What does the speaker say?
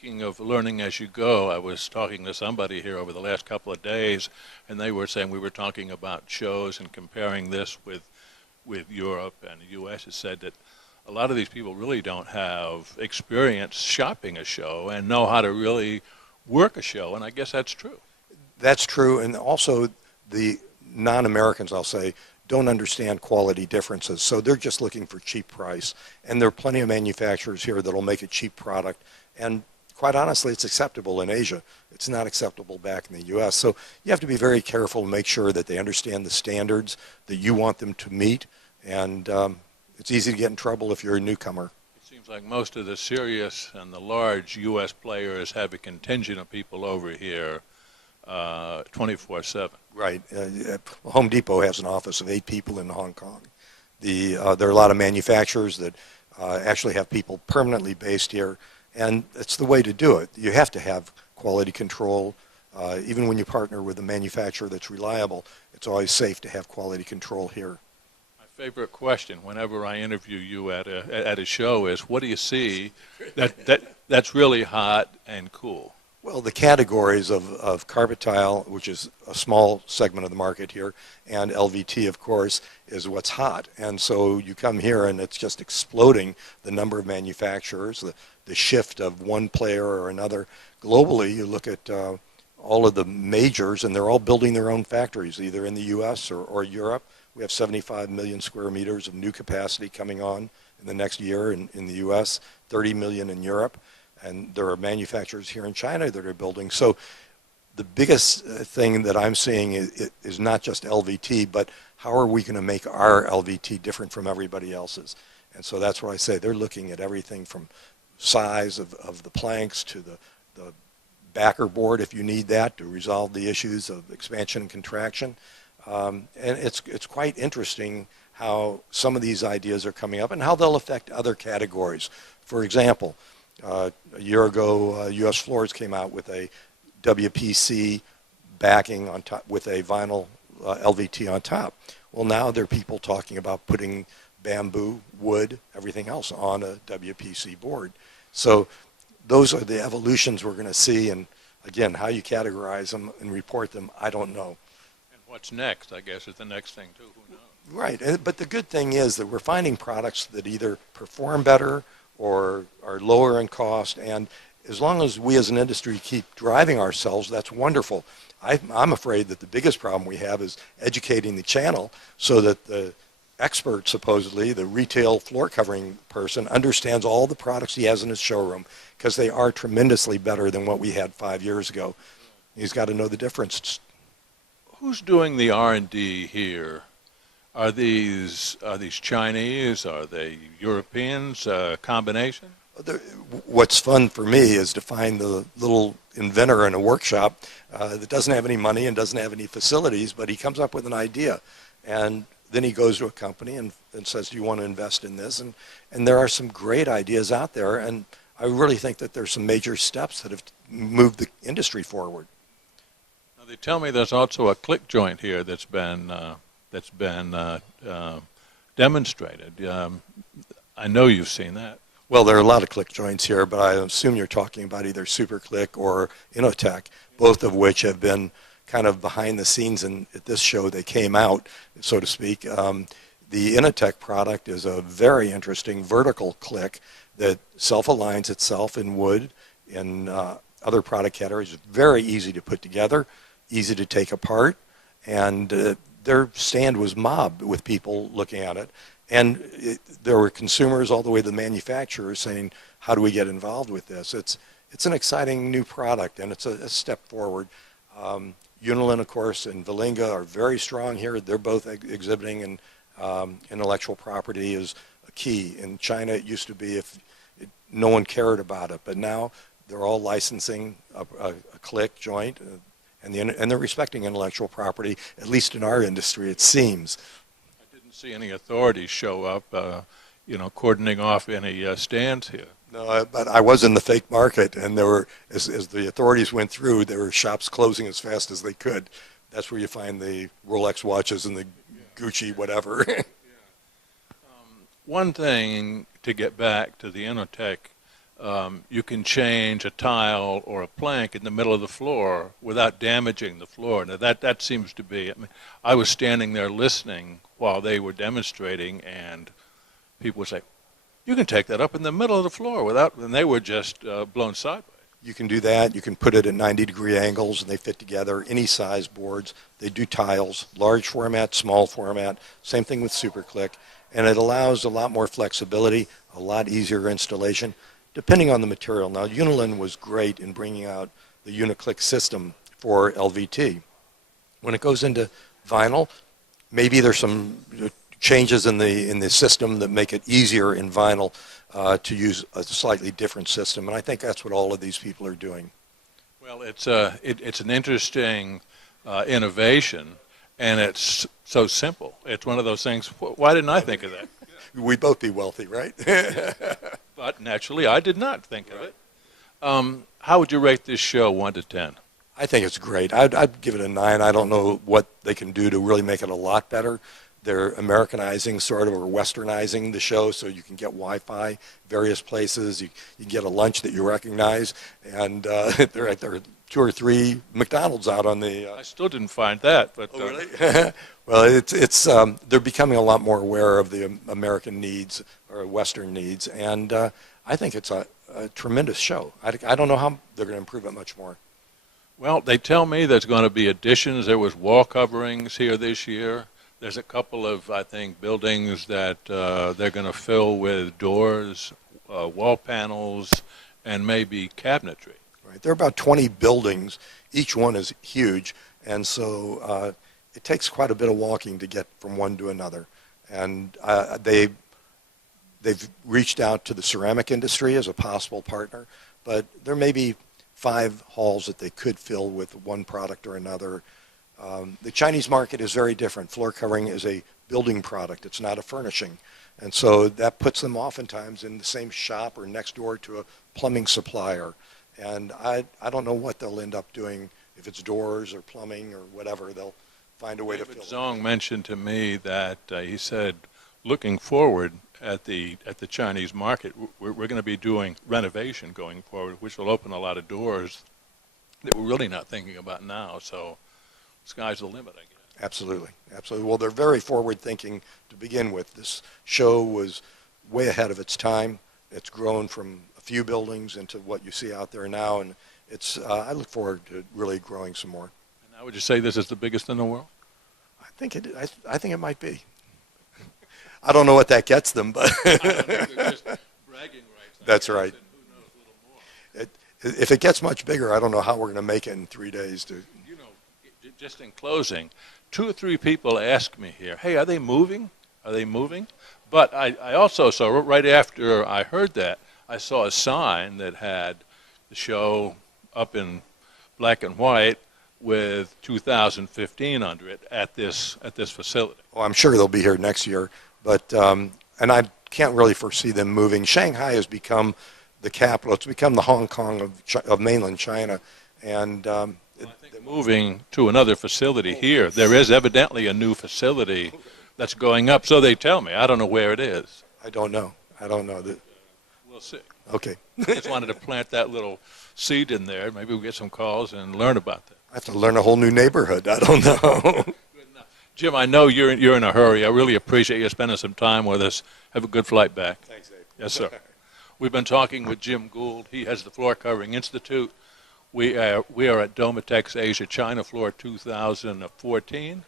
Speaking of learning as you go, I was talking to somebody here over the last couple of days, and they were saying we were talking about shows and comparing this with Europe and the U.S. It said that a lot of these people really don't have experience shopping a show and know how to really work a show, and I guess that's true. That's true, and also the non-Americans, I'll say, don't understand quality differences, so they're just looking for cheap price. And there are plenty of manufacturers here that'll make a cheap product, and quite honestly, it's acceptable in Asia. It's not acceptable back in the U.S. So you have to be very careful and make sure that they understand the standards that you want them to meet, and it's easy to get in trouble if you're a newcomer. It seems like most of the serious and the large U.S. players have a contingent of people over here 24/7. Right. Home Depot has an office of 8 people in Hong Kong. There are a lot of manufacturers that actually have people permanently based here, and it's the way to do it. You have to have quality control. Even when you partner with a manufacturer that's reliable, it's always safe to have quality control here. My favorite question whenever I interview you at a show is, what do you see that's really hot and cool? Well, the categories of carpet tile, which is a small segment of the market here, and LVT, of course, is what's hot. And so you come here and it's just exploding, the number of manufacturers, the shift of one player or another. Globally, you look at all of the majors, and they're all building their own factories, either in the U.S. or Europe. We have 75 million square meters of new capacity coming on in the next year in the U.S., 30 million in Europe. And there are manufacturers here in China that are building. So the biggest thing that I'm seeing is not just LVT, but how are we going to make our LVT different from everybody else's? And so that's what I say. They're looking at everything from size of the planks to the backer board, if you need that, to resolve the issues of expansion and contraction. And it's quite interesting how some of these ideas are coming up and how they'll affect other categories. For example, a year ago, U.S. Floors came out with a WPC backing on top with a vinyl LVT on top. Well, now there are people talking about putting bamboo, wood, everything else on a WPC board. So those are the evolutions we're going to see. And again, how you categorize them and report them, I don't know. And what's next, I guess, is the next thing, too. Who knows? Right. But the good thing is that we're finding products that either perform better or are lower in cost, and as long as we as an industry keep driving ourselves, that's wonderful. I'm afraid that the biggest problem we have is educating the channel so that the expert, supposedly, the retail floor covering person, understands all the products he has in his showroom, because they are tremendously better than what we had 5 years ago. He's got to know the difference. Who's doing the R&D here? Are these Chinese? Are they Europeans? Combination? What's fun for me is to find the little inventor in a workshop that doesn't have any money and doesn't have any facilities, but he comes up with an idea. And then he goes to a company and says, do you want to invest in this? And there are some great ideas out there, and I really think that there's some major steps that have moved the industry forward. Now, they tell me there's also a click joint here that's been demonstrated. I know you've seen that. Well, there are a lot of click joints here, but I assume you're talking about either SuperClick or Innotech, both of which have been kind of behind the scenes, and at this show they came out, so to speak. The Innotech product is a very interesting vertical click that self-aligns itself in wood and other product categories. It's very easy to put together, easy to take apart, and their stand was mobbed with people looking at it. And there were consumers all the way to the manufacturers saying, how do we get involved with this? It's an exciting new product, and it's a step forward. Unilin, of course, and Vilinga are very strong here. They're both exhibiting, and intellectual property is a key. In China, it used to be no one cared about it, but now they're all licensing a click joint, and they're respecting intellectual property, at least in our industry, it seems. I didn't see any authorities show up, cordoning off any stands here. No, but I was in the fake market, and there were, as the authorities went through, there were shops closing as fast as they could. That's where you find the Rolex watches and the Gucci whatever. One thing, to get back to the Innotech you can change a tile or a plank in the middle of the floor without damaging the floor. Now that seems to be, I mean, I was standing there listening while they were demonstrating, and people would say, you can take that up in the middle of the floor without, and they were just blown sideways. You can do that. You can put it at 90-degree angles, and they fit together, any size boards. They do tiles, large format, small format, same thing with SuperClick, and it allows a lot more flexibility, a lot easier installation, depending on the material. Now, Unilin was great in bringing out the UniClick system for LVT. When it goes into vinyl, maybe there's some changes in the system that make it easier in vinyl to use a slightly different system, and I think that's what all of these people are doing. Well, it's an interesting innovation, and it's so simple. It's one of those things, why didn't I think of that? We'd both be wealthy, right? But naturally, I did not think of it. How would you rate this show, 1 to 10? I think it's great. I'd give it a 9. I don't know what they can do to really make it a lot better. They're Americanizing sort of, or Westernizing the show, so you can get Wi-Fi various places. You get a lunch that you recognize, and there are 2 or 3 McDonald's out on the. I still didn't find that, but. Oh, really? Well, it's they're becoming a lot more aware of the American needs or Western needs, and I think it's a tremendous show. I don't know how they're going to improve it much more. Well, they tell me there's going to be additions. There was wall coverings here this year. There's a couple of, I think, buildings that they're going to fill with doors, wall panels, and maybe cabinetry. Right. There are about 20 buildings. Each one is huge, and so it takes quite a bit of walking to get from one to another. And they've reached out to the ceramic industry as a possible partner, but there may be 5 halls that they could fill with one product or another. The Chinese market is very different. Floor covering is a building product. It's not a furnishing. And so that puts them oftentimes in the same shop or next door to a plumbing supplier. And I don't know what they'll end up doing. If it's doors or plumbing or whatever, they'll find a way to fill it. Zong mentioned to me that he said, looking forward at the Chinese market, we're going to be doing renovation going forward, which will open a lot of doors that we're really not thinking about now. So sky's the limit, I guess. Absolutely, absolutely. Well, they're very forward-thinking to begin with. This show was way ahead of its time. It's grown from a few buildings into what you see out there now, and it's. I look forward to really growing some more. And now, would you say this is the biggest in the world? I think it might be. I don't know what that gets them, but I don't know, they're just bragging rights. That's right. Who knows a little more. If it gets much bigger, I don't know how we're going to make it in 3 days. You know, just in closing, 2 or 3 people ask me here, hey, are they moving? Are they moving? But I also saw, right after I heard that, I saw a sign that had the show up in black and white with 2015 under it at this facility. Well, I'm sure they'll be here next year, but and I can't really foresee them moving. Shanghai has become the capital. It's become the Hong Kong of mainland China, and I think they're moving to another facility here. There is evidently a new facility that's going up, so they tell me. I don't know where it is. I don't know. We'll see. Okay. I just wanted to plant that little seed in there. Maybe we'll get some calls and learn about that. I have to learn a whole new neighborhood. I don't know. Jim, I know you're in a hurry. I really appreciate you spending some time with us. Have a good flight back. Thanks, Dave. Yes, sir. We've been talking with Jim Gould. He has the Floor Covering Institute. We are at Domotex Asia ChinaFloor 2014.